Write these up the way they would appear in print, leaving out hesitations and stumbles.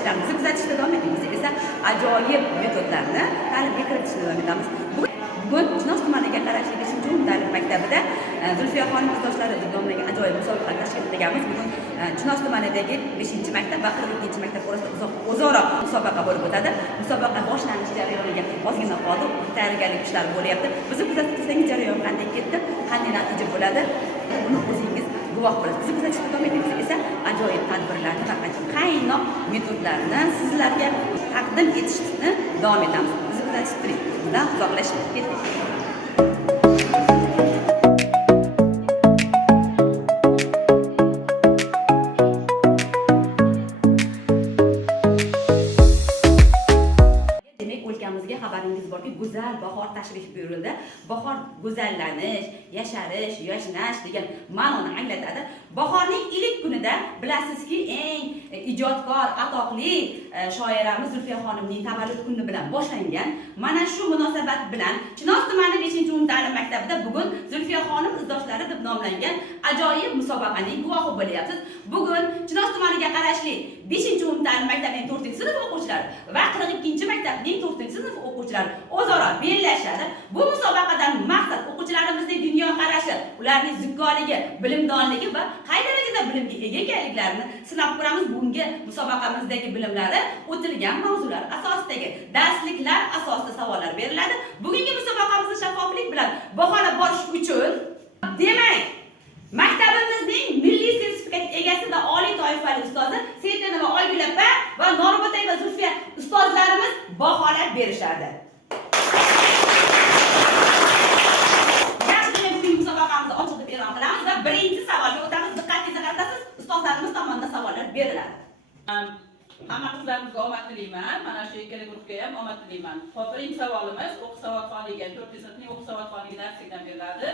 o'quvchilarimizni kuzatishda davom etamiz esa ajoyib metodlarni ta'limga kiritishda davom etamiz. Bugun Chinoz tumaniga qarashli 5-umum ta'lim maktabida Zulfiya xonim izdoshlari deb nomlangan ajoyib musobaqa tashkil etganmiz. Bugun Chinoz tumanidagi 5-maktab va 42-maktab orasida o'zaro musobaqa bo'lib o'tadi. Musobaqa boshlanish jarayoniga ozgina qoldi. Tayyorgarlik ishlari bo'lyapti. Bizni kuzatib tursangiz jarayon qanday ketdi, qanday natija bo'ladi, buni o'zingiz guvoh bo'lasiz. Bizni kuzatishda davom etamiz esa ajoyib tadbirlarni va qaynoq metodlarni sizlarga taqdim etishni davom etamiz. Bizni kuzatib turing. Bundan uzoqlashib ketdik. Xabaringiz borki, go'zal bahor tashrif buyurildi. Bahor go'zallanish, yasharish, yashnash degan ma'noni anglatadi. Bahorning ilk kunida bilasizki, eng ijodkor, atoqli shoiramiz Zulfiya xonimning tavallud kuni bilan boshlangan. Mana shu munosabat bilan Chinoz tumani 5-umum ta'lim maktabida bugun Zulfiya xonim izdoshlari deb nomlangan ajoyib musobaqaning guvohi bo'lyapsiz. Bugun Chinoz tumaniga qarashli 5-umum ta'lim maktabining 4-sinf o'quvchilari va 42-maktabning 4-sinf o'quvchilari o'zaro bellashadi. Bu musobaqadan maqsad o'quvchilarimizning dunyo qarashi, ularning zukkoligi, bilimdonligi va qay darajada bilimga ega ekanliklarini sinab ko'ramiz. Bunga musobaqamizdagi bilimlari o'tilgan mavzular asosidagi darsliklar asosida savollar beriladi. Bugungi musobaqamizni shaffoflik bilan baholab borish uchun demak, maktabimizning milliy sertifikat egasi va oliy toifali ustozi Seyitova Oygul opa va Norbo'tayeva Zulfiya ustozlarimiz baholab berishadi. Yaxshi, bugungi musobaqamizni ochiq deb e'lon qilamiz va birinchi savolga o'tamiz. Diqqatingizni qaratasiz, ustozlarimiz tomonidan savollar beriladi. Hamma qizlarimizga omad tilayman. Mana shu ikkala guruhga ham omad tilayman. Xo'p, birinchi savolimiz o'qish savodxonligi, 4-sinfning o'qish savodxonligi darsligidan beriladi.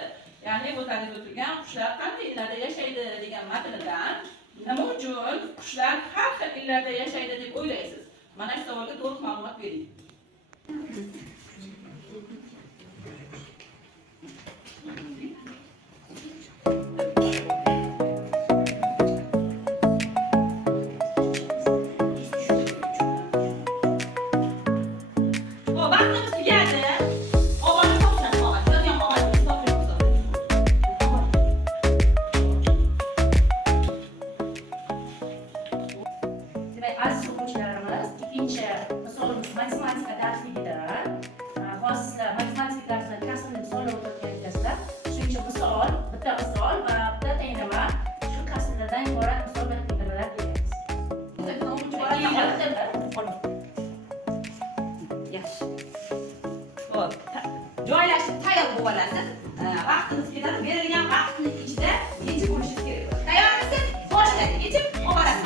Ya'ni o'zlaringiz o'tirgan qushlar qanday illarda yashaydi degan matndan nima uchun qushlar har xil illarda yashaydi deb o'ylaysiz? Mana shu savolga to'liq ma'lumot bering. Matematika darsligida hozir sizlar matematika darsida kasrli misollar o'rgatyapsizlar. Shuning uchun misol, bitta misol va bitta tenglama shu kasrlardan iborat misol va tenglamalar beramiz. Yaxshi. Xo'p, joylashib tayyor bo'lib olasiz. Vaqtimiz ketadi. Berilgan vaqtning ichida yechib bo'lishingiz kerak. Tayyormisiz? Boshlang. Yechib olasiz.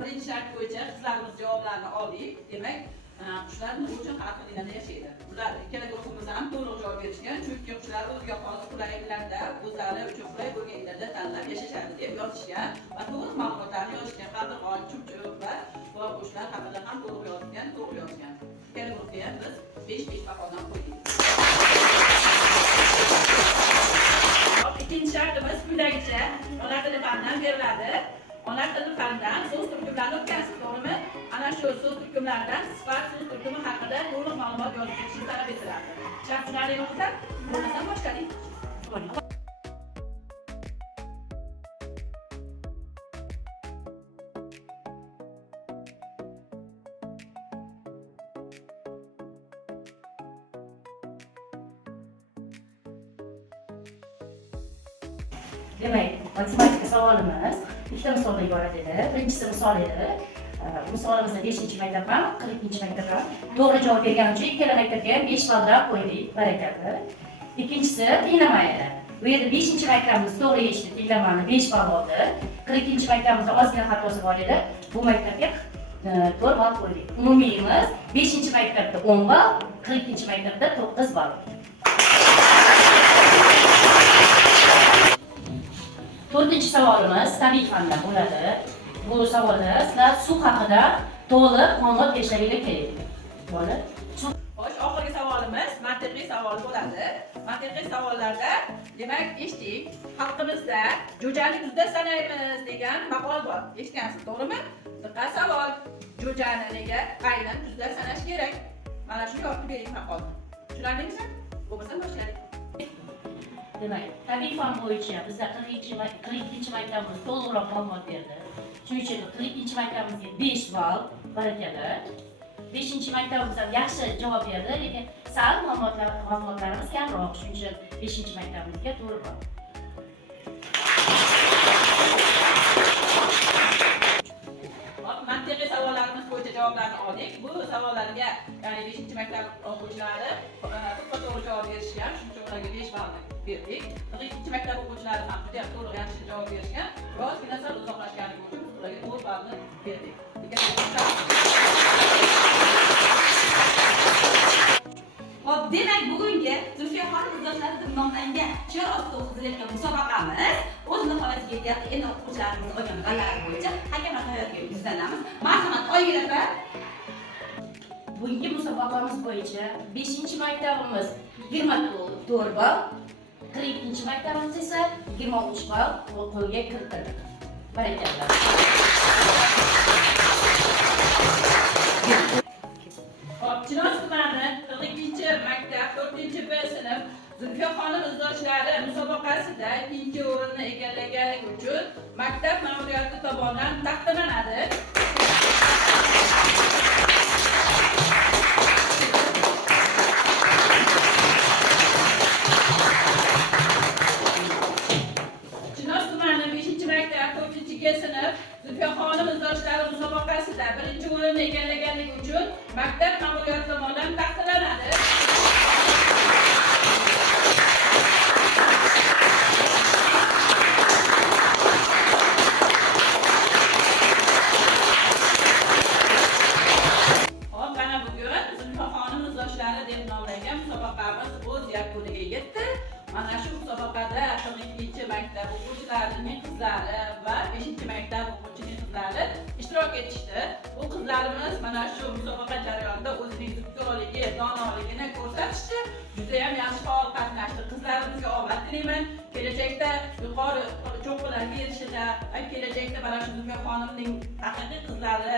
Birinchi shart bo'yicha qizlarimiz javoblarini oldik. Demak, qushlar nima uchun har xil illarda yashaydi? Ular ikkala guruhimiz ham to'liq javob berishgan. Chunki qushlar o'ziga xos qulay illarda, o'zlari uchun qulay bo'lgan illarda tanlab yashashadi deb yozishgan va to'liq ma'lumotlarni yozishgan. Qadrdon, chumchuq va qushlar haqida ham to'liq yozgan. Ikkala guruhga ham biz 5 bahodan qo'ydik. Ikkinchi shartimiz quyidagicha ona tili fanidan beriladi. Ona tili fanidan so'z turkumlarini o'tkazasiz, to'g'rimi? Ana shu so'z turkumlaridan sifat so'z turkumi haqida to'liq ma'lumot yozib ketishni talab etiladi. Shartlarni bo'lsa, bo'lmasa boshqaring. Demak, matematika savolimiz ikkita misoldan iborat edi. Birinchisi misol edi. Misolimizda 5-maktab ham, 42-maktab ham to'g'ri javob bergan uchun ikkala maktabga 5 ballab qo'ydik. Barakalla. Ikkinchisi tenglama edi. Bu yerda 5-maktabimiz to'g'ri yechdi, tenglamani 5 ball oldi. 42-maktabimizda ozgina xatosi bor edi. Bu maktabga 4 ball qo'ydik. Umumiyimiz 5-maktabda 10 ball, 40-maktabda 9 ball. 4-savolimiz tabiiy fandan bo'ladi. Bu savolda sizlar suv haqida to'liq ma'lumot berishlaringiz kerak. Bo'ldi. Xo'sh, oxirgi savolimiz mantiqiy savol bo'ladi. Mantiqiy savollarda demak eshitdik, xalqimizda jo'jani kuzda sanaymiz degan maqol bor. Eshitgansiz, to'g'rimi? Diqqat savol. Jo'jani nega aynan kuzda sanash kerak? Mana shu yozib bering maqolni. Tushunarlingizmi? Bo'lmasa boshlaylik. Demak, tabiiy fan bo'yicha bizda 42-maktabimiz to'liqroq ma'lumot berdi. Shuning uchun 42-maktabimizga 5 ball barakalla. 5-maktabimiz ham yaxshi javob berdi, lekin sal ma'lumotlarimiz kamroq. Shuning uchun 5-maktabimizga 4 ball. Mantiqiy savollarimiz bo'yicha javoblarni oldik. Bu savollarga, ya'ni 5-maktab o'quvchilari to'g'ri javob berishgan. Shuning uchun ularga 5 ball berdik. 2-maktab o'quvchilari ham juda to'g'ri yaxshi javob berishgan. Birozgina sal uzoqlashganligi uchun ularga 4 ballni berdik. Hop, demak bugungi Zulfiya xonim izdoshlari deb nomlangan she'r ostida o'tkazilayotgan musobaqamiz o'z nihoyasiga yetdi. Endi o'quvchilarimiz olgan ballar bo'yicha hakamlar hay'atiga yuzlanamiz. Marhamat, Oygul opa. Bugungi musobaqamiz bo'yicha 5-maktabimiz 24 ball, 42-maktabimiz esa 23 ball qo'lga kiritildi. Barakalla. Chinoz tumani 42-maktab 4-B sinf Zulfiya xonim izdoshlari musobaqasida 2-o'rinni egallaganligi uchun maktab ma'muriyati tomonidan taqdirlanadi. Chinoz tumani 5-maktab 4-G sinf Zulfiya xonim izdoshlari musobaqasida 1-o'rinni egallaganligi uchun maktab ma'muriyati tomonidan taqdirlanadi. Hop, mana bugun Zulfiya xonim izdoshlari deb nomlangan musobaqamiz o'z yakuniga yetdi. Mana shu musobaqada 42-maktab o'quvchilarining qizlari va 5-maktab o'quvchining qizlari ishtirok etishdi. Bu qizlarimiz mana shu musobaqa jarayonida o'zining zukkorligi, donoligini ko'rsatishdi. Juda ham yaxshi faol qatnashdi. Qizlarimizga omad tilayman. Kelajakda yuqori cho'qqilarga erishishida va kelajakda mana shu Zulfiya xonimning haqiqiy qizlari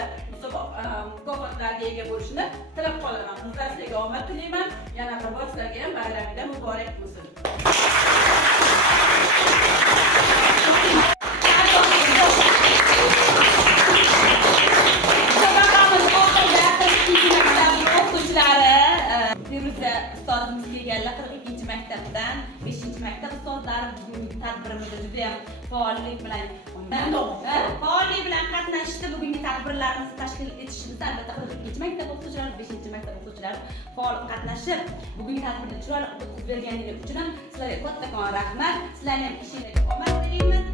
mukofotlarga ega bo'lishini tilab qolaman. Qizlar, sizlarga omad tilayman. Yana bir bor sizlarga ham bayramingiz muborak bo'lsin. Musobaqamiz oxirida 42-maktab o'quvchilari Feruza ustozimiz kelganlar 42-maktabdan 5-maktab ustozlari bugungi tadbirimizda juda ham faollik bilan qatnashdi. Bugungi tadbirlarimizni tashkil etishimizda albatta 42-maktab o'quvchilari, 5-maktab o'quvchilari faol qatnashib, bugungi tadbirni chiroyli o'tkazib berganligi uchun ham sizlarga kattakon rahmat. Sizlarning ham ishingizga omad tilaymiz.